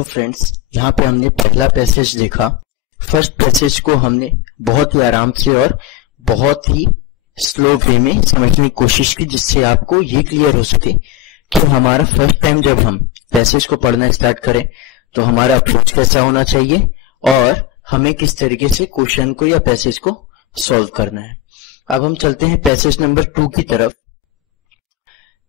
Hello friends, यहाँ पे हमने पहला पैसेज देखा। फर्स्ट पैसेज को हमने बहुत ही आराम से और बहुत ही स्लो वे में समझने की कोशिश की, जिससे आपको ये क्लियर हो सके कि हमारा फर्स्ट टाइम जब हम पैसेज को पढ़ना स्टार्ट करें तो हमारा अप्रोच कैसा होना चाहिए और हमें किस तरीके से क्वेश्चन को या पैसेज को सॉल्व करना है। अब हम चलते हैं पैसेज नंबर 2 की तरफ।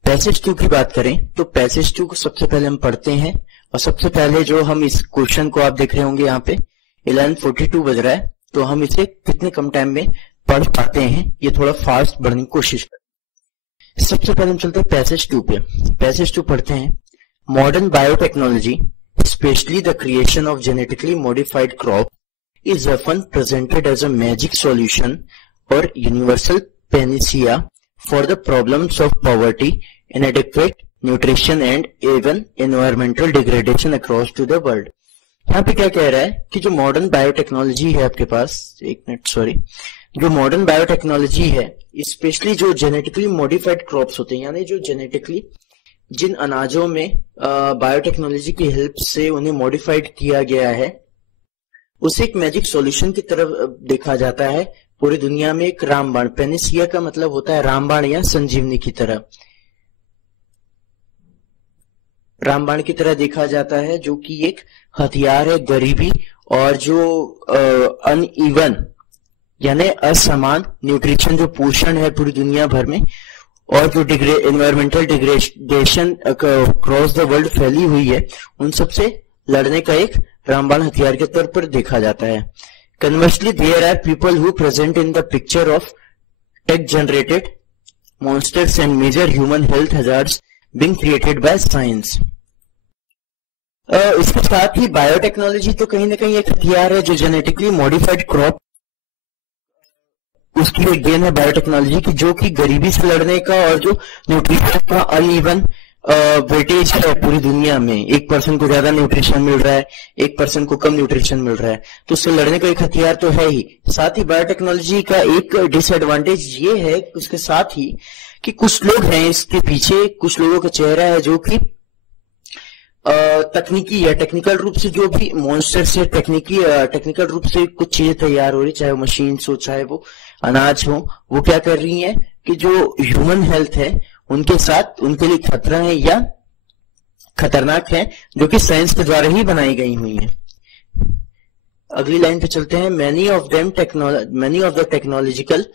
पैसेज 2 की बात करें तो पैसेज 2 को सबसे पहले हम पढ़ते हैं, और सबसे पहले जो हम इस क्वेश्चन को आप देख रहे होंगे यहाँ पे 11:42 बज रहा है, तो हम इसे कितने कम टाइम में पढ़ पाते हैं, ये थोड़ा फास्ट बढ़ने की कोशिश करें। सबसे पहले हम चलते हैं पैसेज 2 पे। पैसेज 2 पढ़ते हैं। Modern biotechnology, specially the creation of genetically modified crop, is often presented as a magic solution or universal panacea for the problems of poverty, inadequate nutrition and even environmental degradation across to the world। यहाँ पे क्या कह रहा है कि जो modern biotechnology है आपके पास, जो मॉडर्न बायोटेक्नोलॉजी है, स्पेशली जो जेनेटिकली मॉडिफाइड क्रॉप्स होते हैं, यानी जो जेनेटिकली जिन अनाजों में बायोटेक्नोलॉजी की हेल्प से उन्हें मॉडिफाइड किया गया है, उसे एक मैजिक सॉल्यूशन की तरफ देखा जाता है। पूरी दुनिया में एक रामबाण, पेनिसिया का मतलब होता है रामबाण या संजीवनी की तरह, रामबाण की तरह देखा जाता है, जो कि एक हथियार है गरीबी और जो अनइवन यानी असमान न्यूट्रिशन, जो पोषण है पूरी दुनिया भर में, और जो environmental degradation cross the world फैली हुई है, उन सबसे लड़ने का एक रामबाण हथियार के तौर पर देखा जाता है। Conversely there are people who present in the picture of tech generated monsters and major human health hazards being created by science. इसके साथ ही बायोटेक्नोलॉजी तो कहीं ना कहीं एक हथियार है, जो जेनेटिकली मॉडिफाइड क्रॉप, उसकी एक देन है बायोटेक्नोलॉजी की, जो कि गरीबी से लड़ने का और जो न्यूट्रिशन का अनइवन वेटेज है पूरी दुनिया में, एक पर्सन को ज्यादा न्यूट्रिशन मिल रहा है, एक पर्सन को कम न्यूट्रिशन मिल रहा है, तो उससे लड़ने का एक हथियार तो है ही। साथ ही बायोटेक्नोलॉजी का एक डिसएडवांटेज ये है उसके साथ ही कि कुछ लोग हैं इसके पीछे, कुछ लोगों का चेहरा है जो कि तकनीकी या टेक्निकल रूप से जो भी मॉन्स्टर से टेक्निकल रूप से कुछ चीजें तैयार हो रही, चाहे वो मशीन हो चाहे वो अनाज हो, वो क्या कर रही है कि जो ह्यूमन हेल्थ है उनके साथ उनके लिए खतरा है या खतरनाक है, जो कि साइंस के द्वारा ही बनाई गई हुई है। अगली लाइन पे चलते हैं। many of the technological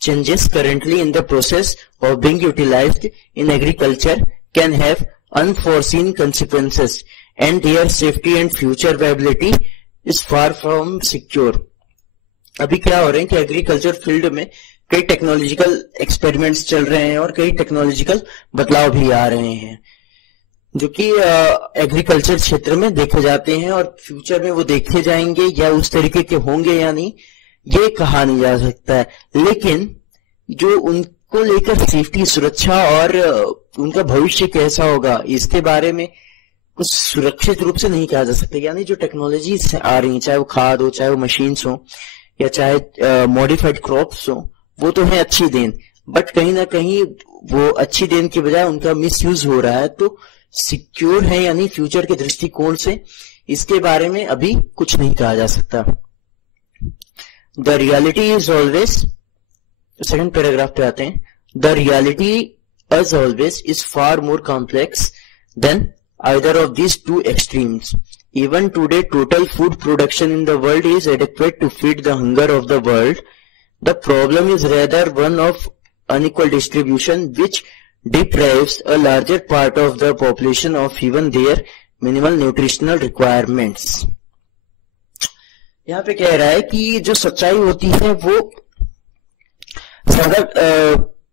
changes currently in the process of being utilized in agriculture can have unforeseen consequences and their safety and future viability is far from secure। अभी क्या हो रहे हैं कि एग्रीकल्चर फील्ड में कई टेक्नोलॉजिकल एक्सपेरिमेंट्स चल रहे हैं और कई टेक्नोलॉजिकल बदलाव भी आ रहे हैं, जो कि एग्रीकल्चर क्षेत्र में देखे जाते हैं, और फ्यूचर में वो देखे जाएंगे या उस तरीके के होंगे या नहीं, ये कहा नहीं जा सकता है। लेकिन जो उनको लेकर सेफ्टी, सुरक्षा और उनका भविष्य कैसा होगा, इसके बारे में कुछ सुरक्षित रूप से नहीं कहा जा सकता। यानी जो टेक्नोलॉजी आ रही है, चाहे वो खाद हो, चाहे वो मशीन्स हो, या चाहे मॉडिफाइड क्रॉप्स हो, वो तो है अच्छी देन, बट कहीं ना कहीं वो अच्छी देन के बजाय उनका मिसयूज हो रहा है, तो सिक्योर है यानी फ्यूचर के दृष्टिकोण से, इसके बारे में अभी कुछ नहीं कहा जा सकता। The reality is always, second paragraph पे आते हैं। The reality as always is far more complex than either of these two extremes। Even today, total food production in the world is adequate to feed the hunger of the world। The problem is rather one of unequal distribution, which deprives a larger part of the population of even their minimal nutritional requirements। यहाँ पे कह रहा है कि जो सच्चाई होती है वो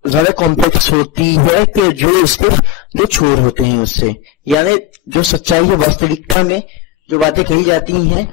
ज्यादा कॉम्प्लेक्स होती है कि जो इसके जो छोर होते हैं उससे, यानी जो सच्चाई है वास्तविकता में जो बातें कही जाती हैं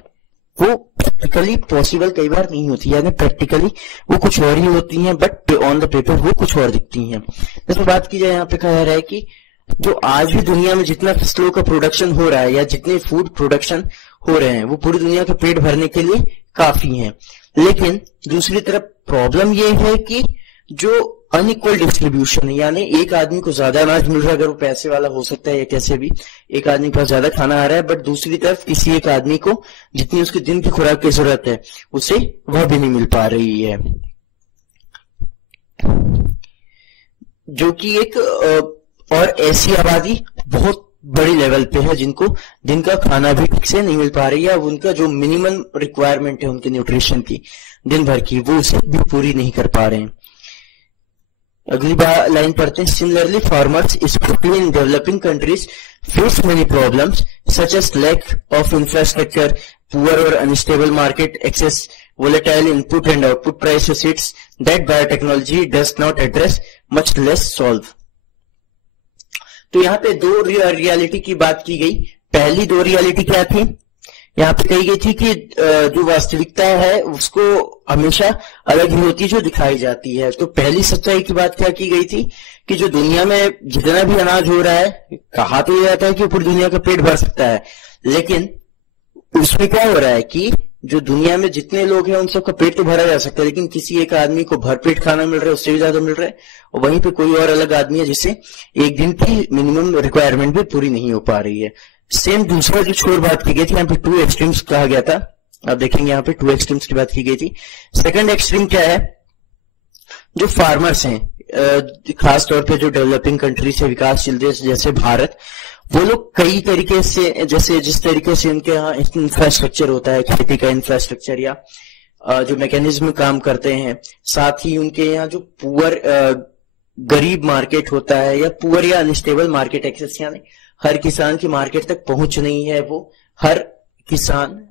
वो प्रैक्टिकली पॉसिबल कई बार नहीं होती, यानी प्रैक्टिकली वो कुछ और ही होती हैं, बट ऑन द पेपर वो कुछ और दिखती हैं। जैसे बात की जाए, यहाँ पे कहा रहा है कि जो आज भी दुनिया में जितना फसलों का प्रोडक्शन हो रहा है या जितने फूड प्रोडक्शन हो रहे हैं, वो पूरी दुनिया के पेट भरने के लिए काफी है। लेकिन दूसरी तरफ प्रॉब्लम ये है कि जो अनइक्वल डिस्ट्रीब्यूशन है, यानी एक आदमी को ज्यादा अनाज मिल रहा है, अगर वो पैसे वाला हो सकता है या कैसे भी, एक आदमी के पास ज्यादा खाना आ रहा है, बट दूसरी तरफ किसी एक आदमी को जितनी उसके दिन की खुराक की जरूरत है उसे वह भी नहीं मिल पा रही है, जो कि एक और ऐसी आबादी बहुत बड़ी लेवल पे है जिनका खाना भी ठीक से नहीं मिल पा रही है, उनका जो मिनिमम रिक्वायरमेंट है उनके न्यूट्रिशन की दिन भर की, वो उसे भी पूरी नहीं कर पा रहे हैं। अगली लाइन पढ़ते हैं। Similarly farmers specially in developing countries face many problems such as lack of infrastructure, poor और unstable market access, volatile input and output prices that biotechnology does not address, much less solve। तो यहाँ पे दो reality की बात की गई। पहली दो रियलिटी क्या थी? यहाँ पे कही गई थी कि जो वास्तविकता है उसको हमेशा अलग ही होती है जो दिखाई जाती है। तो पहली सच्चाई की बात क्या की गई थी कि जो दुनिया में जितना भी अनाज हो रहा है, कहा तो यह जाता है कि पूरी दुनिया का पेट भर सकता है, लेकिन उसमें क्या हो रहा है कि जो दुनिया में जितने लोग हैं उन सबका पेट तो भरा जा सकता है, लेकिन किसी एक आदमी को भरपेट खाना मिल रहा है, उससे भी ज्यादा मिल रहा है, और वहीं पे कोई और अलग आदमी है जिससे एक दिन की मिनिमम रिक्वायरमेंट भी पूरी नहीं हो पा रही है। सेम दूसरा जो छोर बात की गई थी, यहाँ पे टू एक्सट्रीम्स कहा गया था। आप देखेंगे यहाँ पे टू एक्सट्रीम्स की बात की गई थी। सेकंड एक्सट्रीम क्या है? जो फार्मर्स हैं, खास तौर पे जो डेवलपिंग कंट्री से विकासशील देश जैसे भारत, वो लोग कई तरीके से, जैसे जिस तरीके से उनके यहाँ इंफ्रास्ट्रक्चर होता है, खेती का इंफ्रास्ट्रक्चर या जो मैकेनिज्म काम करते हैं, साथ ही उनके यहाँ जो पुअर गरीब मार्केट होता है या पुअर या अनस्टेबल मार्केट एक्सेस, यानी हर किसान की मार्केट तक पहुंच नहीं है, वो हर किसान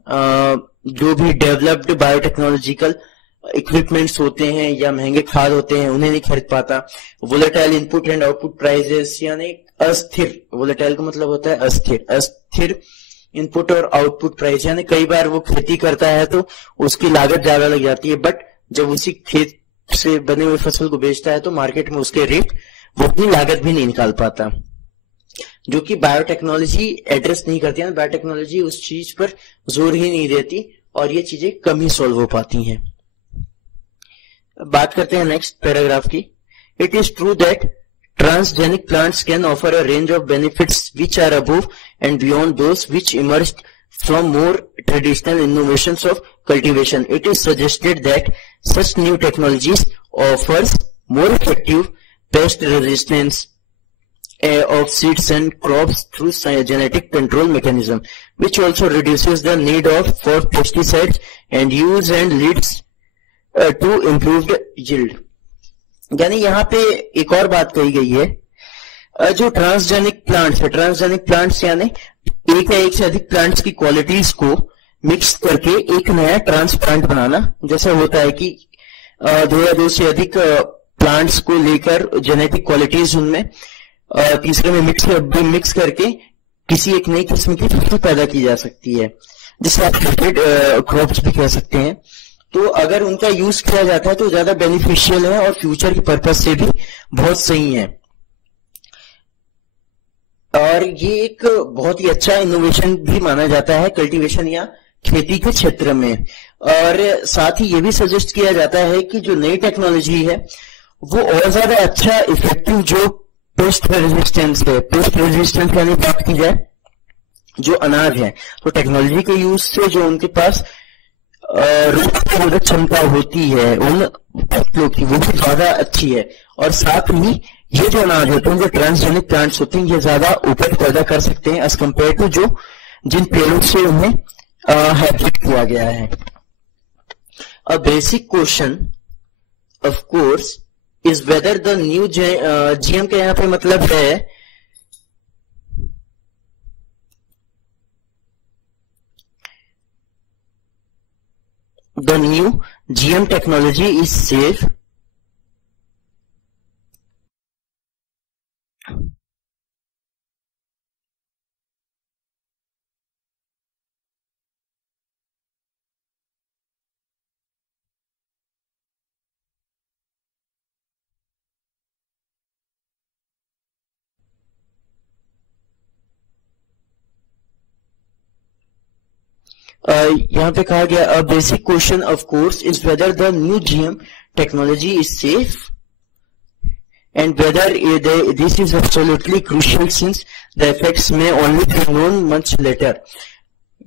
जो भी डेवलप्ड बायोटेक्नोलॉजिकल इक्विपमेंट्स होते हैं या महंगे खाद होते हैं उन्हें नहीं खरीद पाता। Volatile input and output prices, यानी अस्थिर, वोलेटाइल का मतलब होता है अस्थिर, अस्थिर इनपुट और आउटपुट प्राइस, यानी कई बार वो खेती करता है तो उसकी लागत ज्यादा लग जाती है, बट जब उसी खेत से बने हुए फसल को बेचता है तो मार्केट में उसके रेट वो अपनी लागत भी नहीं निकाल पाता, जो कि बायोटेक्नोलॉजी एड्रेस नहीं करती है। बायोटेक्नोलॉजी उस चीज पर जोर ही नहीं देती और ये चीजें कम ही सॉल्व हो पाती हैं। बात करते हैं नेक्स्ट पैराग्राफ की। It is true that transgenic plants can offer a range of benefits which are above and beyond those which emerged from more traditional innovations of cultivation. It is suggested that such new technologies offers more effective pest resistance of seeds and crops through genetic control mechanism, which also reduces the need for pesticides and use and leads to improved yield. यानी यहाँ पे एक और बात कही गई है, जो ट्रांसजेनिक प्लांट्स है, ट्रांसजेनिक प्लांट्स यानी एक या एक से अधिक प्लांट्स की क्वालिटीज को मिक्स करके एक नया ट्रांसप्लांट बनाना। जैसा होता है कि दो या दो से अधिक प्लांट्स को लेकर जेनेटिक क्वालिटीज उनमें तीसरे में मिक्स करके किसी एक नई किस्म की फसल पैदा की जा सकती है, जिसे आप हाइब्रिड क्रॉप्स भी कह सकते हैं। तो अगर उनका यूज किया जाता है तो ज्यादा बेनिफिशियल है और फ्यूचर की पर्पज से भी बहुत सही है, और ये एक बहुत ही अच्छा इनोवेशन भी माना जाता है कल्टीवेशन या खेती के क्षेत्र में। और साथ ही ये भी सजेस्ट किया जाता है कि जो नई टेक्नोलॉजी है वो और ज्यादा अच्छा इफेक्टिव जो पेस्ट रेजिस्टेंस है, पेस्ट रेजिस्टेंस यानी बात की जाए जो अनाज है, तो टेक्नोलॉजी के यूज से जो उनके पास रोग प्रतिरोधक क्षमता होती है उन फसलों की, वो भी ज्यादा अच्छी है। और साथ ही ये जो अनाज होते हैं, जो ट्रांसजेनिक प्लांट्स होते हैं, ये ज्यादा उपज पैदा कर सकते हैं एज कम्पेयर टू जो जिन पेड़ों से उन्हें हाइब्रिड किया गया है। A basic question of course is whether the new GM का यहाँ पे मतलब है the new GM technology is safe यहाँ पे कहा गया a basic question of course is whether the new GM technology is safe. and whether this is absolutely crucial since the effects may only be known much later.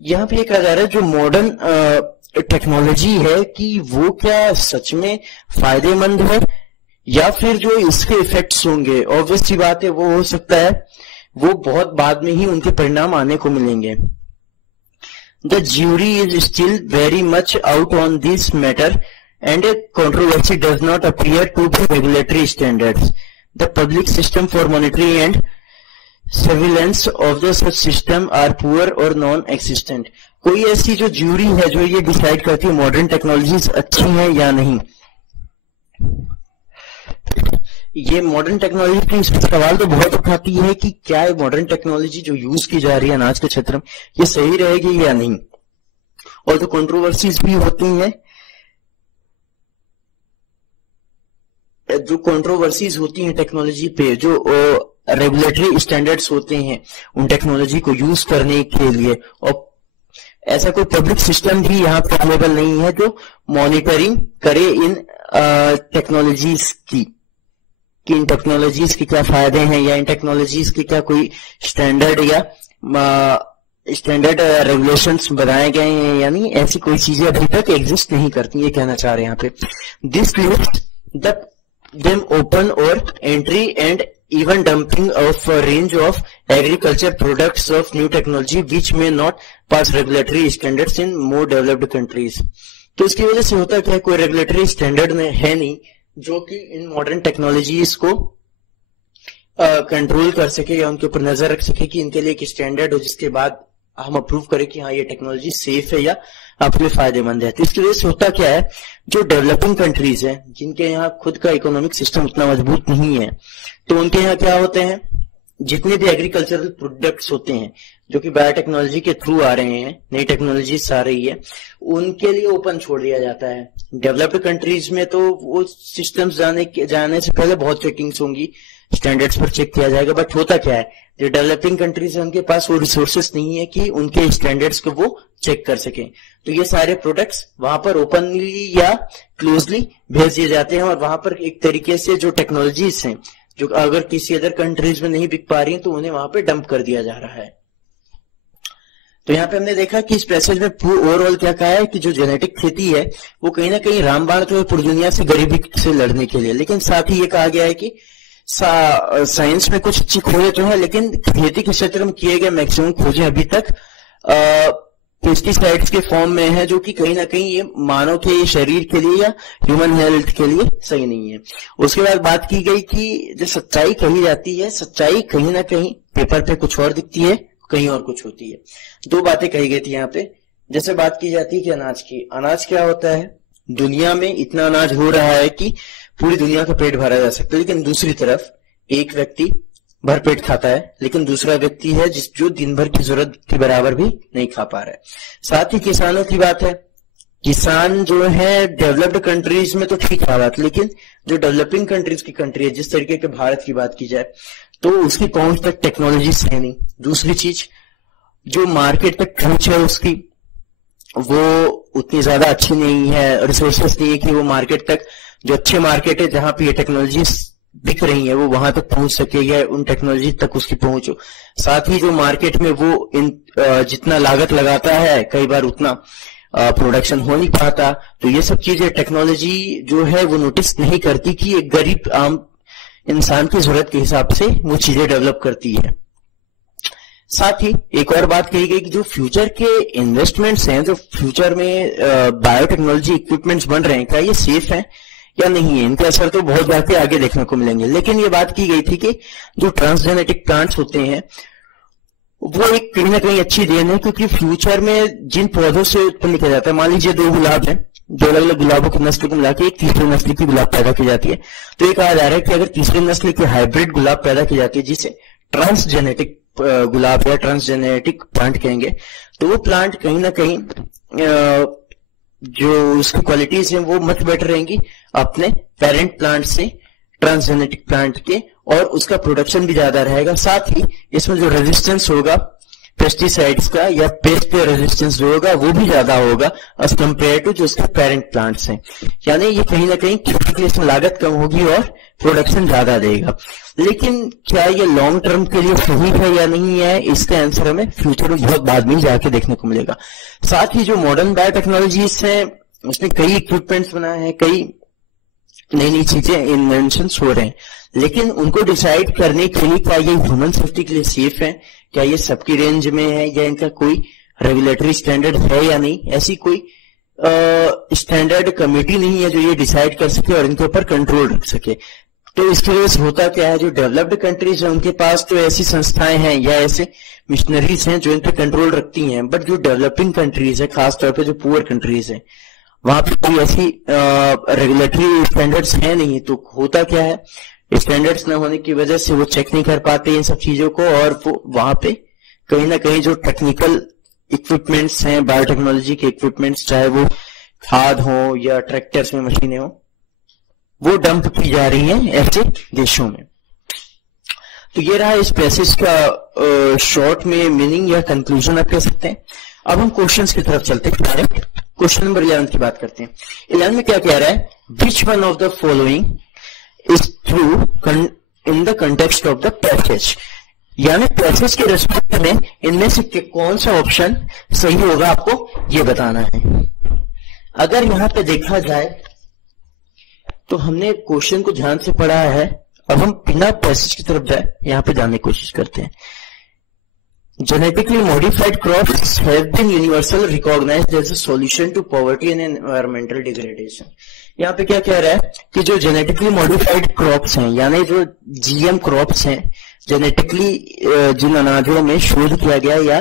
यहाँ पे ये कहा जा रहा है जो मॉडर्न टेक्नोलॉजी है कि वो क्या सच में फायदेमंद है या फिर जो इसके इफेक्ट्स होंगे, ऑब्वियस सी बात है वो हो सकता है वो बहुत बाद में ही उनके परिणाम आने को मिलेंगे. The jury is still very much out on this matter and a controversy does not appear to be regulatory standards. The public system for monitoring and surveillance of the such system are poor or non-existent. कोई ऐसी जो jury है जो ये decide करती है modern technologies अच्छी हैं या नहीं. ये मॉडर्न टेक्नोलॉजी की सवाल तो बहुत उठाती है कि क्या है मॉडर्न टेक्नोलॉजी जो यूज की जा रही है अनाज के क्षेत्र में ये सही रहेगी या नहीं. और जो कंट्रोवर्सीज भी होती हैं, जो कंट्रोवर्सीज होती हैं टेक्नोलॉजी पे, जो रेगुलेटरी स्टैंडर्ड्स होते हैं उन टेक्नोलॉजी को यूज करने के लिए, और ऐसा कोई पब्लिक सिस्टम भी यहाँ पे अवेलेबल नहीं है जो मॉनिटरिंग करे इन टेक्नोलॉजीज की, कि इन टेक्नोलॉजीज के क्या फायदे हैं या इन टेक्नोलॉजीज के क्या कोई स्टैंडर्ड या स्टैंडर्ड रेगुलेशंस बनाए गए हैं या नहीं. ऐसी कोई चीजें अभी तक एग्जिस्ट नहीं करती, ये कहना चाह रहे हैं यहाँ पे. This leaves them open or entry and even dumping of a range of agriculture products of new technology which may not pass regulatory standards in more developed countries. तो इसकी वजह से होता क्या है, कोई रेगुलेटरी स्टैंडर्ड है नहीं जो कि इन मॉडर्न टेक्नोलॉजीज को कंट्रोल कर सके या उनके ऊपर नजर रख सके कि इनके लिए एक स्टैंडर्ड हो जिसके बाद हम अप्रूव करें कि हाँ ये टेक्नोलॉजी सेफ है या आपके लिए फायदेमंद है. तो इसकी वजह से होता क्या है, जो डेवलपिंग कंट्रीज हैं जिनके यहाँ खुद का इकोनॉमिक सिस्टम उतना मजबूत नहीं है, तो उनके यहाँ क्या होते हैं, जितने भी एग्रीकल्चरल प्रोडक्ट्स होते हैं जो कि बायोटेक्नोलॉजी के थ्रू आ रहे हैं, नई टेक्नोलॉजीज आ रही है, उनके लिए ओपन छोड़ दिया जाता है. डेवलप्ड कंट्रीज में तो वो सिस्टम्स जाने से पहले बहुत चेकिंग्स होंगी, स्टैंडर्ड्स पर चेक किया जाएगा. बट होता क्या है, जो डेवलपिंग कंट्रीज है उनके पास वो रिसोर्सेस नहीं है कि उनके स्टैंडर्ड्स को वो चेक कर सके. तो ये सारे प्रोडक्ट्स वहां पर ओपनली या क्लोजली भेज दिए जाते हैं और वहां पर एक तरीके से जो टेक्नोलॉजीज हैं जो अगर किसी अदर कंट्रीज में नहीं बिक पा रही हैं तो उन्हें वहां पे डंप कर दिया जा रहा है. तो यहाँ पे हमने देखा कि इस पैसेज में ओवरऑल क्या कहा है कि जो जेनेटिक खेती है वो कहीं ना कहीं रामबाण तो है पूरी दुनिया से गरीबी से लड़ने के लिए, लेकिन साथ ही ये कहा गया है कि साइंस में कुछ अच्छी खोजें तो है लेकिन खेती के क्षेत्र में किए गए मैक्सिमम खोजें अभी तक पेस्टिसाइड्स के फॉर्म में है जो कि कहीं ना कहीं ये मानव के शरीर के लिए या ह्यूमन हेल्थ के लिए सही नहीं है. उसके बाद बात की गई कि जो सच्चाई कही जाती है, सच्चाई कहीं ना कहीं पेपर पे कुछ और दिखती है, कहीं और कुछ होती है. दो बातें कही गई थी यहाँ पे. जैसे बात की जाती है कि अनाज की, अनाज क्या होता है, दुनिया में इतना अनाज हो रहा है कि पूरी दुनिया का पेट भरा जा सकता है, लेकिन दूसरी तरफ एक व्यक्ति भरपेट खाता है लेकिन दूसरा व्यक्ति है जो दिन भर की जरूरत के बराबर भी नहीं खा पा रहा है. साथ ही किसानों की बात है, किसान जो है डेवलप्ड कंट्रीज में तो ठीक है बात, लेकिन जो डेवलपिंग कंट्रीज की कंट्री है, जिस तरीके के भारत की बात की जाए तो उसकी पहुंच तक टेक्नोलॉजी है नहीं. दूसरी चीज, जो मार्केट तक पहुंच है उसकी वो उतनी ज्यादा अच्छी नहीं है, रिसोर्सेस नहीं है कि वो मार्केट तक, जो अच्छे मार्केट है जहां पे ये टेक्नोलॉजी बिक रही है वो वहां तक पहुंच सके या उन टेक्नोलॉजी तक उसकी पहुंच हो. साथ ही जो मार्केट में वो जितना लागत लगाता है कई बार उतना प्रोडक्शन हो नहीं पाता. तो ये सब चीजें टेक्नोलॉजी जो है वो नोटिस नहीं करती कि एक गरीब आम इंसान की जरूरत के हिसाब से वो चीजें डेवलप करती है. साथ ही एक और बात कही गई कि जो फ्यूचर के इन्वेस्टमेंट्स हैं, जो फ्यूचर में बायोटेक्नोलॉजी इक्विपमेंट्स बन रहे हैं, क्या ये सेफ है या नहीं है, इनके असर तो बहुत जाके आगे देखने को मिलेंगे. लेकिन ये बात की गई थी कि जो ट्रांसजेनेटिक प्लांट्स होते हैं वो एक कहीं ना कहीं अच्छी देन है, क्योंकि फ्यूचर में जिन पौधों से उत्पन्न किया जाता है, मान लीजिए दो गुलाब हैं, दो अलग अलग गुलाबों की नस्ल को मिला के एक तीसरी नस्ल की गुलाब पैदा की जाती है. तो ये कहा जा रहा है कि अगर तीसरी नस्ल की हाइब्रिड गुलाब पैदा की जाती है जिसे ट्रांसजेनेटिक गुलाब या ट्रांसजेनेटिक प्लांट कहेंगे, तो वो प्लांट कहीं ना कहीं जो उसकी क्वालिटीज हैं वो मच बेटर रहेंगी अपने पेरेंट प्लांट से, ट्रांसजेनेटिक प्लांट के, और उसका प्रोडक्शन भी ज्यादा रहेगा. साथ ही इसमें जो रेजिस्टेंस होगा पेस्टिसाइड्स का या पेस्ट पे रेजिस्टेंस जो होगा वो भी ज्यादा होगा एज कम्पेयर टू जो उसके पेरेंट प्लांट्स हैं. यानी ये कहीं ना कहीं खेती के लिए इसमें लागत कम होगी और प्रोडक्शन ज्यादा देगा। लेकिन क्या ये लॉन्ग टर्म के लिए सही है या नहीं है, इसका आंसर हमें फ्यूचर में बहुत बाद में जाके देखने को मिलेगा। साथ ही जो मॉडर्न बायोटेक्नोलॉजीज है उसने कई इक्विपमेंट्स बनाए हैं, कई नई नई चीजें इन्वेंशन हो रहे हैं, लेकिन उनको डिसाइड करने के लिए क्या ये ह्यूमन सेफ्टी के लिए सेफ है, क्या ये सबकी रेंज में है, या इनका कोई रेगुलेटरी स्टैंडर्ड है या नहीं, ऐसी कोई स्टैंडर्ड कमेटी नहीं है जो ये डिसाइड कर सके और इनके ऊपर कंट्रोल रख सके। तो इसकी वजह से होता क्या है, जो डेवलप्ड कंट्रीज है उनके पास तो ऐसी संस्थाएं हैं या ऐसे मिशनरीज हैं जो इन पे कंट्रोल रखती हैं, बट जो डेवलपिंग कंट्रीज है, खासतौर पे जो पुअर कंट्रीज है, वहां पे कोई ऐसी रेगुलेटरी स्टैंडर्ड्स है नहीं। तो होता क्या है, स्टैंडर्ड्स न होने की वजह से वो चेक नहीं कर पाते इन सब चीजों को, और वो वहां पे कहीं ना कहीं जो टेक्निकल इक्विपमेंट्स हैं, बायोटेक्नोलॉजी के इक्विपमेंट्स, चाहे वो खाद हो या ट्रैक्टर्स में मशीनें हो, वो डंप की जा रही हैं ऐसे देशों में। तो ये रहा इस पैसेज का शॉर्ट में मीनिंग या कंक्लूजन आप कह सकते हैं। अब हम क्वेश्चंस की तरफ चलते हैं। क्वेश्चन नंबर 11 की बात करते हैं। 11 में क्या कह रहा है, which one of the following is true in the context of the passage, यानी पैसेज के रेस्पेक्ट में इनमें से कौन सा ऑप्शन सही होगा आपको ये बताना है। अगर यहां पे देखा जाए तो हमने क्वेश्चन को ध्यान से पढ़ा है, अब हम बिना पैसेज की तरफ जाए यहां पे जाने की कोशिश करते हैं। Genetically modified crops have been universal recognized as a solution to poverty and environmental degradation. यहाँ पे क्या कह रहा है कि जो जेनेटिकली मॉडिफाइड क्रॉप्स हैं, यानी जो जीएम क्रॉप्स हैं, जेनेटिकली जिन अनाजों में शोध किया गया या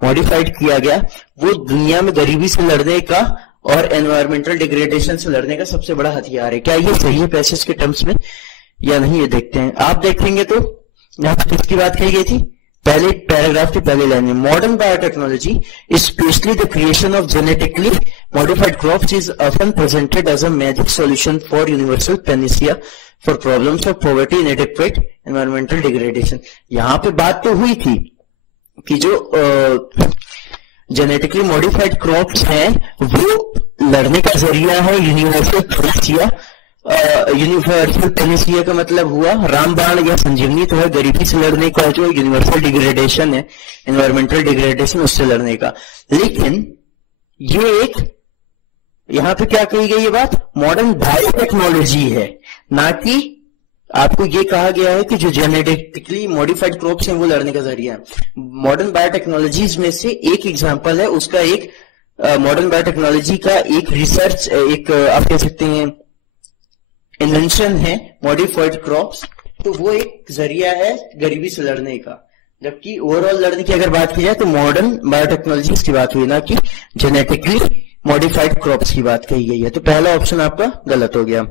मॉडिफाइड किया गया, वो दुनिया में गरीबी से लड़ने का और एनवायरमेंटल डिग्रेडेशन से लड़ने का सबसे बड़ा हथियार है। क्या ये सही है पैसेज के टर्म्स में या नहीं, ये देखते हैं। आप देखेंगे तो यहाँ पे किसकी बात कही गई थी, पहले पैराग्राफ की पहली लाइन में, modern biotechnology specially the creation of genetically modified crops is often presented as a magic solution for universal panacea for problems of poverty, inadequate environmental degradation. यहां पे बात तो हुई थी कि जो जेनेटिकली मॉडिफाइड क्रॉप्स हैं वो लड़ने का जरिया है यूनिवर्सल पैनिसिया। यूनिवर्सल पैनिसिया का मतलब हुआ रामबाण या संजीवनी, तो है गरीबी से लड़ने का, जो यूनिवर्सल डिग्रेडेशन है, एनवायरमेंटल डिग्रेडेशन, उससे लड़ने का। लेकिन ये एक यहां पे क्या कही गई ये बात, मॉडर्न बायोटेक्नोलॉजी है, ना कि आपको ये कहा गया है कि जो जेनेटिकली मॉडिफाइड क्रॉप्स हैं वो लड़ने का जरिया है। मॉडर्न बायोटेक्नोलॉजीज में से एक एग्जांपल है उसका, एक मॉडर्न बायोटेक्नोलॉजी का एक रिसर्च, एक आप कह सकते हैं इन्वेंशन है मॉडिफाइड क्रॉप्स, तो वो एक जरिया है गरीबी से लड़ने का। जबकि ओवरऑल लड़ने की अगर बात की जाए तो मॉडर्न बायोटेक्नोलॉजीज की बात हुई, ना कि जेनेटिकली मॉडिफाइड क्रॉप्स की बात कही गई है। तो पहला ऑप्शन आपका गलत हो गया।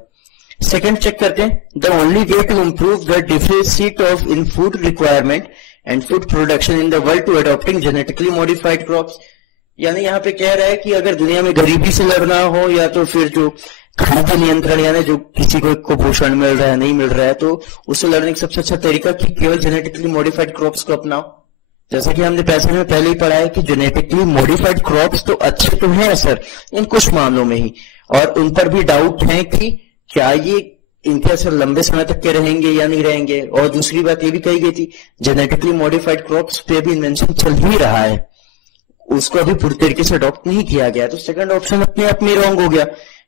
सेकंड चेक करते हैं, the only way to improve the deficit of in food requirement and food production in the world to adopting genetically modified crops, यानी यहाँ पे कह रहा है कि अगर दुनिया में गरीबी से लड़ना हो या तो फिर जो खाद्य नियंत्रण, यानी जो किसी को कुपोषण मिल रहा है, नहीं मिल रहा है, तो उससे लड़ने का सबसे अच्छा तरीका कि केवल जेनेटिकली मॉडिफाइड क्रॉप्स को अपनाओ। जैसा कि हमने पैसेज में पहले ही पढ़ा है कि जेनेटिकली मॉडिफाइड क्रॉप्स तो अच्छे तो हैं सर इन कुछ मामलों में ही, और उन पर भी डाउट है कि क्या ये इनके असर लंबे समय तक के रहेंगे या नहीं रहेंगे। और दूसरी बात ये भी कही गई थी, जेनेटिकली मॉडिफाइड क्रॉप्स पे भी इन्वेंशन चल ही रहा है, उसको अभी पूरी तरीके से अडॉप्ट नहीं किया गया। तो सेकंड ऑप्शन अपने आप में रॉन्ग हो गया।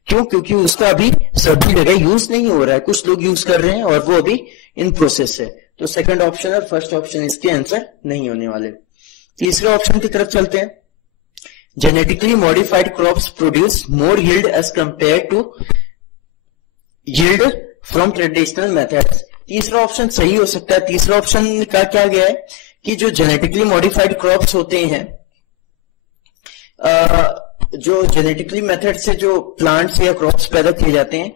क्यों? क्योंकि उसका अभी सभी जगह यूज नहीं हो रहा है, कुछ लोग यूज कर रहे हैं और वो अभी इन प्रोसेस है। तो सेकंड ऑप्शन और फर्स्ट ऑप्शन इसके आंसर नहीं होने वाले। तीसरे ऑप्शन की तरफ चलते हैं, genetically modified crops produce more yield as compare to yield from traditional methods. तीसरा ऑप्शन सही हो सकता है। तीसरा ऑप्शन का क्या गया है कि जो जेनेटिकली मॉडिफाइड क्रॉप्स होते हैं, जो जेनेटिकली मेथड से जो प्लांट्स या क्रॉप्स पैदा किए जाते हैं,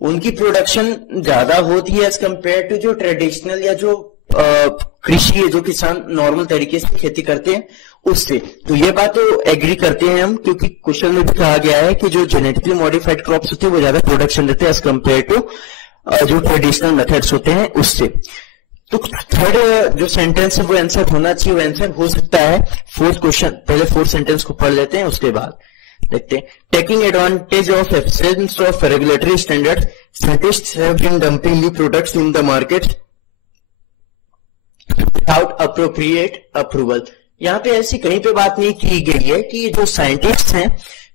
उनकी प्रोडक्शन ज्यादा होती है एज कंपेयर टू जो ट्रेडिशनल या जो कृषि है, जो किसान नॉर्मल तरीके से खेती करते हैं उससे। तो ये बात तो एग्री करते हैं हम, क्योंकि क्वेश्चन में भी कहा गया है कि जो जेनेटिकली मॉडिफाइड क्रॉप्स होते हैं वो ज्यादा प्रोडक्शन देते हैं एज कंपेयर टू जो ट्रेडिशनल मेथड्स होते हैं उससे। तो थर्ड जो सेंटेंस है वो आंसर होना चाहिए, वो आंसर हो सकता है फोर्थ क्वेश्चन। पहले फोर्थ सेंटेंस को पढ़ लेते हैं उसके बाद। देखते हैं, taking advantage of absence of regulatory standard, scientists have been dumping new products in the market without appropriate approval. यहाँ पे ऐसी कहीं पे बात नहीं की गई है कि जो साइंटिस्ट हैं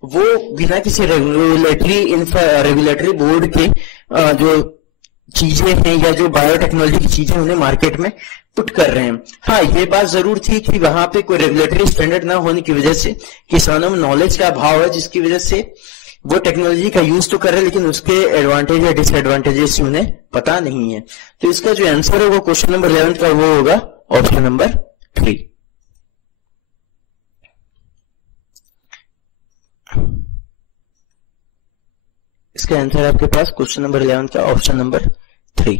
वो बिना किसी रेगुलेटरी बोर्ड के जो चीजें हैं या जो बायोटेक्नोलॉजी की चीजें उन्हें मार्केट में पुट कर रहे हैं। हाँ, ये बात जरूर थी कि वहां पे कोई रेगुलेटरी स्टैंडर्ड ना होने की वजह से किसानों में नॉलेज का अभाव है, जिसकी वजह से वो टेक्नोलॉजी का यूज तो कर रहे हैं लेकिन उसके एडवांटेज या डिसएडवांटेजेस उन्हें पता नहीं है। तो इसका जो आंसर होगा क्वेश्चन नंबर 11 का वो होगा ऑप्शन नंबर 3। इसका आंसर आपके पास क्वेश्चन नंबर 11 का ऑप्शन नंबर 3।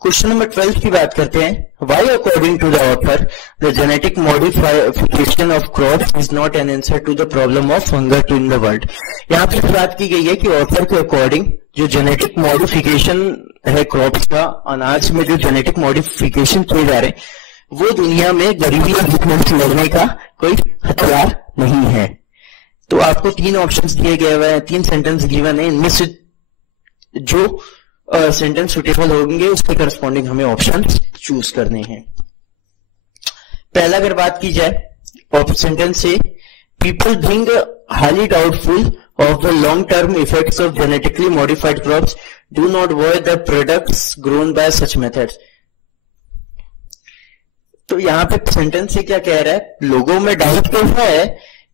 क्वेश्चन नंबर 12 की बात करते हैं। Why according to the author the genetic modification of crops is not an answer to the problem of hunger in the world. यहाँ पर बात की गई है कि ऑथर के अकॉर्डिंग जो जेनेटिक मॉडिफिकेशन है क्रॉप्स का, अनाज में जो जेनेटिक मॉडिफिकेशन किए जा रहे हैं वो दुनिया में गरीबी और भूखमरी से लड़ने का कोई हथियार नहीं है। तो आपको 3 ऑप्शंस दिए गए हुए हैं, 3 सेंटेंस गिवन है, इनमें से जो सेंटेंस सुटेबल होंगे उसके करस्पॉन्डिंग हमें ऑप्शन चूज करने हैं। पहला अगर बात की जाए सेंटेंस से, people being highly doubtful of the long term effects of genetically modified crops do not by the products grown by such methods. तो यहाँ पे सेंटेंस से क्या कह रहा है, लोगों में डाउट तो है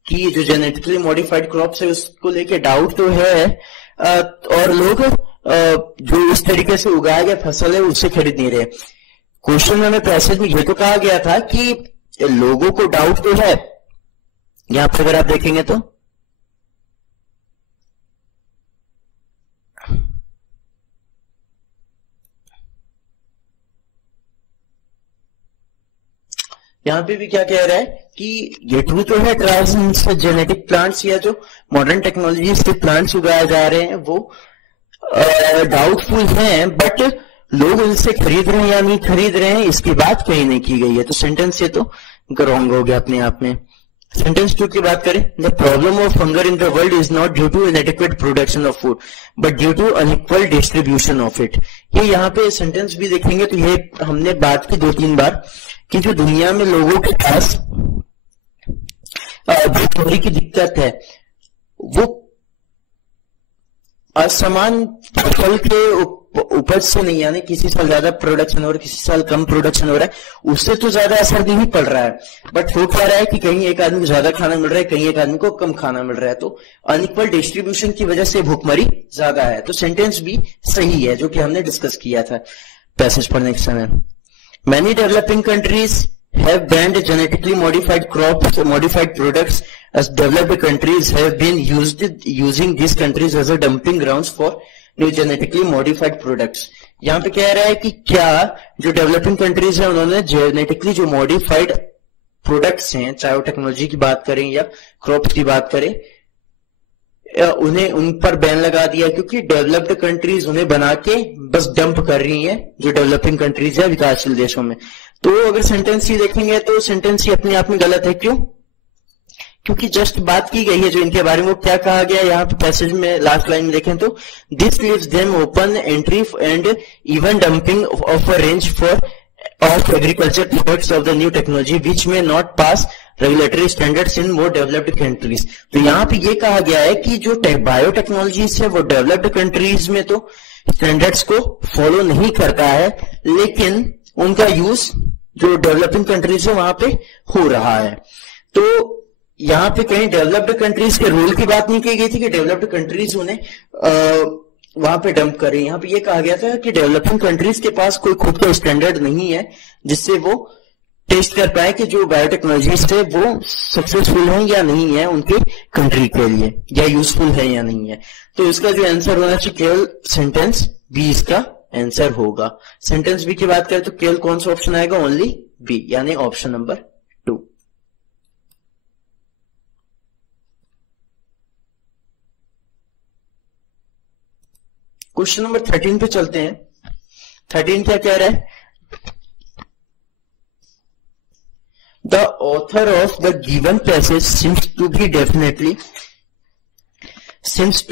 कि जो जेनेटिकली मॉडिफाइड क्रॉप्स है उसको लेके डाउट तो है, और लोग जो इस तरीके से उगाया गया फसल है उससे खरीद नहीं रहे। क्वेश्चन में पैसेज में ये तो कहा गया था कि लोगों को डाउट तो है, यहां पर अगर आप देखेंगे तो यहां पे भी क्या कह रहा है कि ये ट्रू तो है, जेनेटिक प्लांट्स या जो मॉडर्न टेक्नोलॉजी से प्लांट्स उगाए जा रहे हैं वो डाउटफुल हैं, बट लोग उनसे खरीद रहे हैं या नहीं खरीद रहे हैं इसकी बात कहीं नहीं की गई है। तो सेंटेंस से तो रॉन्ग हो गया अपने आप में। सेंटेंस 2 की बात करें, the problem of hunger in the world is not due to inadequate production of food but due to unequal distribution of it. ये यहाँ पे सेंटेंस भी देखेंगे तो ये हमने बात की 2-3 बार कि जो दुनिया में लोगों के पास भूखमरी की दिक्कत है वो असमान फसल के उपज से नहीं, यानी किसी साल ज्यादा प्रोडक्शन हो रहा है किसी साल कम प्रोडक्शन हो रहा है, उससे तो ज्यादा असर नहीं पड़ रहा है, बट हो क्या रहा है कि कहीं एक आदमी को ज्यादा खाना मिल रहा है कहीं एक आदमी को कम खाना मिल रहा है, तो अनइक्वल डिस्ट्रीब्यूशन की वजह से भूखमरी ज्यादा है। तो सेंटेंस भी सही है जो कि हमने डिस्कस किया था पैसेज पढ़ने के समय। Many developing countries have banned genetically modified crops, modified products, as developed countries have been using these countries as a dumping grounds for new genetically modified products। यहाँ पे कह रहा है कि क्या जो डेवलपिंग कंट्रीज है उन्होंने जेनेटिकली जो मॉडिफाइड प्रोडक्ट्स हैं, चाहे वो टेक्नोलॉजी की बात करें या क्रॉप्स की बात करें, उन्हें उन पर बैन लगा दिया क्योंकि डेवलप्ड कंट्रीज उन्हें बना के बस डंप कर रही हैं जो डेवलपिंग कंट्रीज है विकासशील देशों में। तो अगर सेंटेंस ही देखेंगे तो सेंटेंस ही अपने आप में गलत है। क्यों? क्योंकि जस्ट बात की गई है जो इनके बारे में, वो क्या कहा गया यहाँ पे पैसेज में लास्ट लाइन में देखें तो, this leaves them open entry and even dumping of a range for of agriculture products of the new technology which may not pass regulatory standards in more developed countries. तो यहाँ पे ये कहा गया है कि जो बायोटेक्नोलॉजीज है वो डेवलप्ड कंट्रीज में तो स्टैंडर्ड्स को फॉलो नहीं करता है, लेकिन उनका यूज जो डेवलपिंग कंट्रीज है वहां पे हो रहा है। तो यहाँ पे कहीं डेवलप्ड कंट्रीज के रूल की बात नहीं की गई थी कि डेवलप्ड कंट्रीज उन्हें वहां पे डंप करें। यहाँ पे ये कहा गया था कि डेवलपिंग कंट्रीज के पास कोई खुद का स्टैंडर्ड नहीं है जिससे वो टेस्ट कर पाए कि जो बायोटेक्नोलॉजीज है वो सक्सेसफुल है या नहीं है उनके कंट्री के लिए, या यूजफुल है या नहीं है। तो इसका जो आंसर होना चाहिए केवल सेंटेंस बी इसका आंसर होगा। सेंटेंस बी की बात करें तो केवल कौन सा ऑप्शन आएगा? ओनली बी, यानी ऑप्शन नंबर 2। क्वेश्चन नंबर 13 पे चलते हैं। 13 क्या कह रहा है? The author of the given passage seems to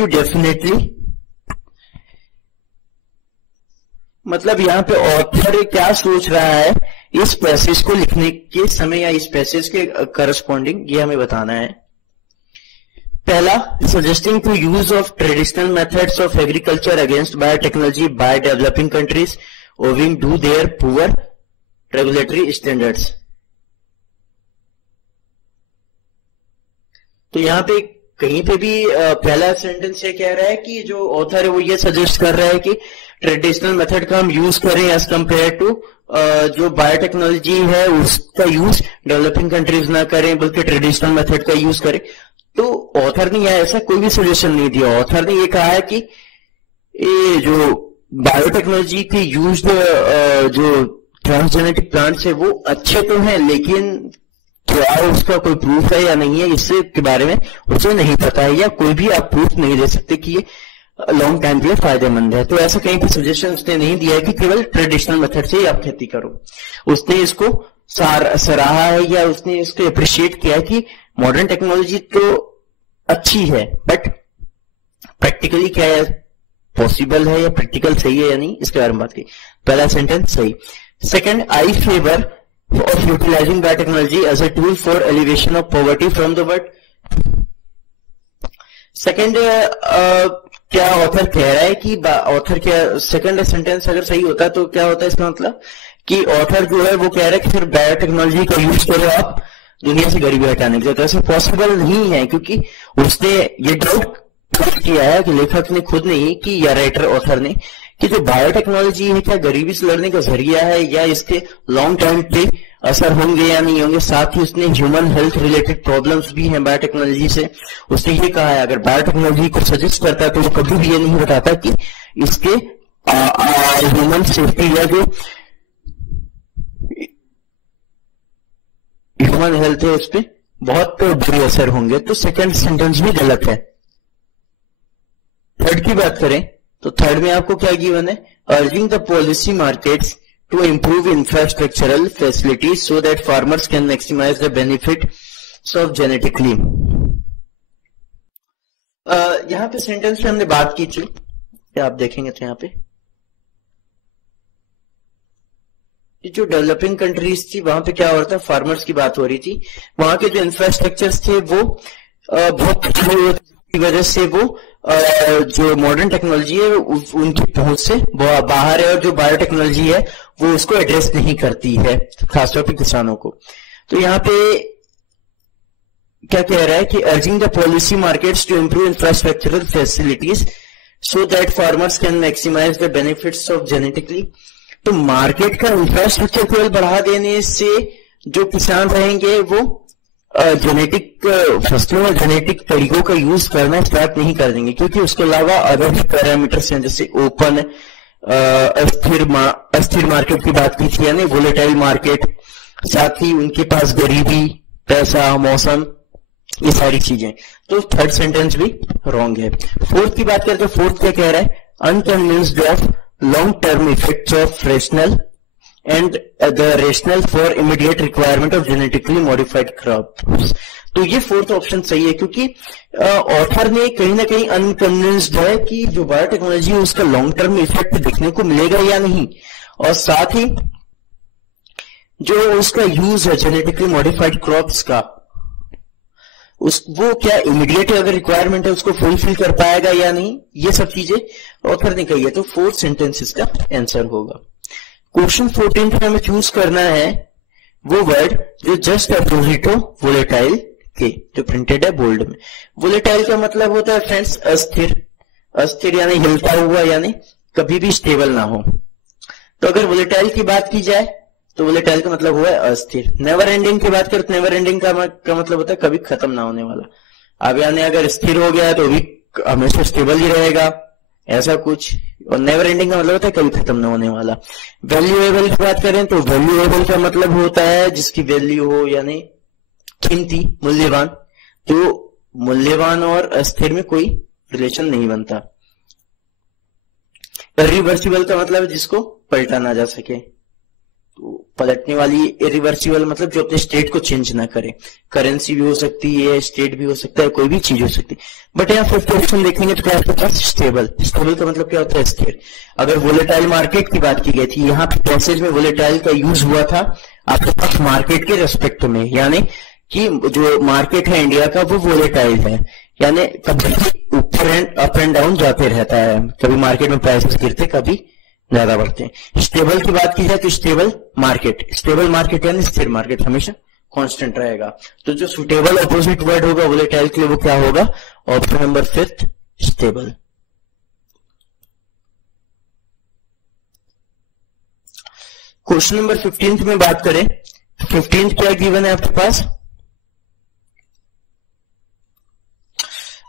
definitely मतलब यहाँ पे ऑथर क्या सोच रहा है इस पैसेज को लिखने के समय या इस पैसेज के करस्पॉन्डिंग, ये हमें बताना है। पहला, suggesting to use of traditional methods of agriculture against biotechnology by developing countries owing to their poor regulatory standards. तो यहाँ पे कहीं पे भी पहला सेंटेंस ये कह रहा है कि जो ऑथर है वो ये सजेस्ट कर रहा है कि ट्रेडिशनल मेथड का हम यूज करें एज कंपेयर टू जो बायोटेक्नोलॉजी है उसका यूज डेवलपिंग कंट्रीज ना करें बल्कि ट्रेडिशनल मेथड का यूज करें। तो ऑथर ने यहाँ ऐसा कोई भी सजेशन नहीं दिया। ऑथर ने ये कहा है कि ये जो बायोटेक्नोलॉजी के यूज जो ट्रांसजेनेटिक प्लांट्स है वो अच्छे तो हैं, लेकिन क्या उसका कोई प्रूफ है या नहीं है इससे के बारे में उसे नहीं पता है, या कोई भी आप प्रूफ नहीं दे सकते कि ये लॉन्ग टाइम के लिए फायदेमंद है। तो ऐसा कहीं भी सजेशन उसने नहीं दिया है कि केवल ट्रेडिशनल मेथड से ही आप खेती करो। उसने इसको सराहा है या उसने इसको अप्रिशिएट किया है कि मॉडर्न टेक्नोलॉजी तो अच्छी है बट प्रैक्टिकली क्या है, पॉसिबल है या प्रैक्टिकल सही है या नहीं, इसके बारे में बात की। पहला सेंटेंस सही। Second, I favour of utilizing biotechnology as a tool for alleviation of poverty from the world. Second, क्या ऑथर कह रहा है कि ऑथर क्या, सेकेंड सेंटेंस अगर सही होता तो क्या होता है इसका मतलब कि ऑथर जो है वो कह रहा है कि फिर बायोटेक्नोलॉजी का यूज करो आप दुनिया से गरीबी हटाने के लिए। तो ऐसा पॉसिबल नहीं है क्योंकि उसने ये डाउट किया है कि लेखक ने खुद नहीं कि या राइटर ऑथर ने कि जो बायोटेक्नोलॉजी है क्या गरीबी से लड़ने का जरिया है या इसके लॉन्ग टर्म पे असर होंगे या नहीं होंगे। साथ ही उसने ह्यूमन हेल्थ रिलेटेड प्रॉब्लम्स भी हैं बायोटेक्नोलॉजी से। उसने ये कहा है अगर बायोटेक्नोलॉजी को सजेस्ट करता है तो वो कभी भी ये नहीं बताता कि इसके ह्यूमन सेफ्टी या जो ह्यूमन हेल्थ है उस पर बहुत बुरे असर होंगे। तो सेकेंड सेंटेंस भी गलत है। थर्ड की बात करें तो थर्ड में आपको क्या गिवन है, urging the policy markets to improve infrastructural facilities so that farmers can maximise the benefits of genetically. यहां पे सेंटेंस पे हमने बात की थी, आप देखेंगे तो यहां पे जो डेवलपिंग कंट्रीज थी वहां पे क्या हो रहा था, फार्मर्स की बात हो रही थी। वहां के जो इंफ्रास्ट्रक्चर्स थे वो बहुत की वजह से वो जो मॉडर्न टेक्नोलॉजी है उनकी पहुंच से बाहर है और जो बायोटेक्नोलॉजी है वो उसको एड्रेस नहीं करती है, खासतौर पर किसानों को। तो यहाँ पे क्या कह रहा है कि urging the policy markets to improve infrastructural facilities so that farmers can maximise the benefits of genetically. तो मार्केट का इंफ्रास्ट्रक्चर केवल बढ़ा देने से जो किसान रहेंगे वो जेनेटिक फसलों और जेनेटिक तरीकों का यूज करना स्टार्ट नहीं कर देंगे, क्योंकि उसके अलावा अदर भी पैरामीटर्स हैं जैसे ओपन अस्थिर मार्केट की बात की थी यानी वोलेटाइल मार्केट, साथ ही उनके पास गरीबी, पैसा, मौसम, ये सारी चीजें। तो थर्ड सेंटेंस भी रॉन्ग है। फोर्थ की बात करें तो फोर्थ क्या कह रहा है, unconvinced of long term effects of rational and the rationale for immediate requirement of genetically modified crops। तो ये फोर्थ ऑप्शन सही है क्योंकि ऑथर ने कहीं ना कहीं अनकन्विंस्ड है कि जो बायोटेक्नोलॉजी है उसका लॉन्ग टर्म इफेक्ट दिखने को मिलेगा या नहीं, और साथ ही जो उसका यूज है जेनेटिकली मॉडिफाइड क्रॉप्स का वो क्या इमीडिएट अगर रिक्वायरमेंट है उसको फुलफिल कर पाएगा या नहीं, ये सब चीजें ऑथर ने कही है। तो फोर्थ सेंटेंस इसका आंसर होगा। क्वेश्चन 14 में हमें चूज करना है वो वर्ड जो जस्ट अपोजिट हो वोलेटाइल के, जो प्रिंटेड है बोल्ड में। वोलेटाइल का मतलब होता है फ्रेंड्स अस्थिर, अस्थिर यानी हिलता हुआ, यानी कभी भी स्टेबल ना हो। तो अगर वोलेटाइल की बात की जाए तो वोलेटाइल का मतलब हुआ है अस्थिर। नेवर एंडिंग की बात करें तो नेवर एंडिंग का मतलब होता है कभी खत्म ना होने वाला। अब यानी अगर स्थिर हो गया तो भी हमेशा स्टेबल ही रहेगा, ऐसा कुछ। और नेवर एंडिंग का मतलब होता है कभी खत्म न होने वाला। वैल्यूएबल की बात करें तो वैल्यूएबल का मतलब होता है जिसकी वैल्यू हो, यानी कीमती, मूल्यवान। तो मूल्यवान और अस्थिर में कोई रिलेशन नहीं बनता। रिवर्सिबल का मतलब है जिसको पलटा ना जा सके। तो पलटने वाली, इरिवर्सिबल मतलब जो अपने स्टेट को चेंज ना करे। करेंसी भी हो सकती है, स्टेट भी हो सकता है, कोई भी चीज हो सकती है। बट यहाँ फिफ्थ ऑप्शन देखेंगे तो क्या आपके पास स्टेबल। स्टेबल का मतलब क्या होता है? स्थिर। अगर वोलेटाइल मार्केट की बात की गई थी, यहाँ पे पैसेज में वोलेटाइल का यूज हुआ था आपके पास मार्केट के रेस्पेक्ट में, यानी कि जो मार्केट है इंडिया का वो वोलेटाइल है, यानी कभी ऊपर एंड अप एंड डाउन जाते रहता है, कभी मार्केट में प्राइसेस गिरते, कभी ज्यादा बढ़ते हैं। स्टेबल की बात की जाए तो स्टेबल मार्केट यानी स्थिर मार्केट, हमेशा कांस्टेंट रहेगा। तो जो सुटेबल अपोजिट वर्ड होगा वोलेटाइल के लिए वो क्या होगा? Option number 5 stable. Question number 15 में बात करें, 15 क्या गिवन है आपके पास?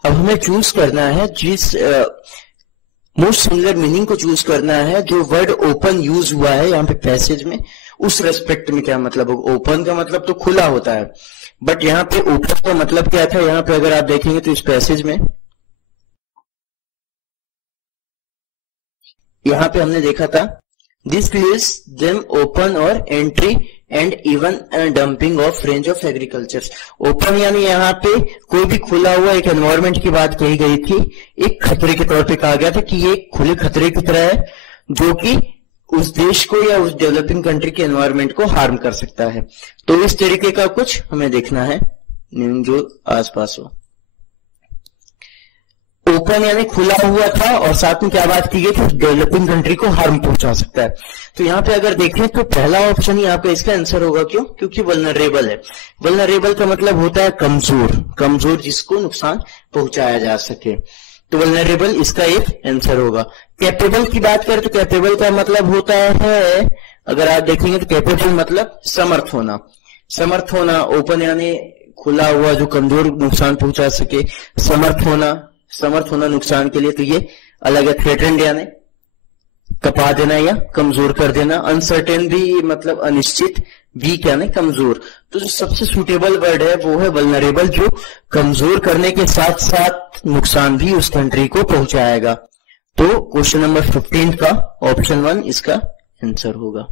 अब हमें चूज करना है जिस मोस्ट सिमिलर मीनिंग को चूज करना है। जो वर्ड ओपन यूज हुआ है यहाँ पे पैसेज में, उस रेस्पेक्ट में क्या मतलब होगा? ओपन का मतलब तो खुला होता है, बट यहाँ पे ओपन का मतलब क्या था? यहाँ पे अगर आप देखेंगे तो इस पैसेज में यहाँ पे हमने देखा था दिस लीव्स देम ओपन और entry and even dumping of range of agriculture. Open यानी यहाँ पे कोई भी खुला हुआ एक एनवायरमेंट की बात कही गई थी, एक खतरे के तौर पे कहा गया था कि ये खुले खतरे की तरह है जो कि उस देश को या उस डेवलपिंग कंट्री के एनवायरमेंट को हार्म कर सकता है। तो इस तरीके का कुछ हमें देखना है जो आसपास हो। ओपन यानी खुला हुआ था और साथ में क्या बात की गई थी? डेवलपिंग कंट्री को हार्म पहुंचा सकता है। तो यहाँ पे अगर देखें तो पहला ऑप्शन ही यहाँ पे इसका आंसर होगा। क्यों? क्योंकि वल्नरेबल है। वल्नरेबल का मतलब होता है कमजोर जिसको नुकसान पहुंचाया जा सके। तो वल्नरेबल इसका एक आंसर होगा। कैपेबल की बात करें तो कैपेबल का मतलब होता है, अगर आप देखेंगे तो कैपेबल मतलब समर्थ होना। ओपन यानी खुला हुआ जो कमजोर नुकसान पहुंचा सके, समर्थ होना नुकसान के लिए, तो ये अलग है। थ्रेटेंड यानी कपा देना या कमजोर कर देना। अनसर्टेन भी मतलब अनिश्चित। वीक यानी कमजोर। तो जो सबसे सुटेबल वर्ड है वो है वल्नरेबल, जो कमजोर करने के साथ साथ नुकसान भी उस कंट्री को पहुंचाएगा। तो क्वेश्चन नंबर 15 का ऑप्शन 1 इसका आंसर होगा।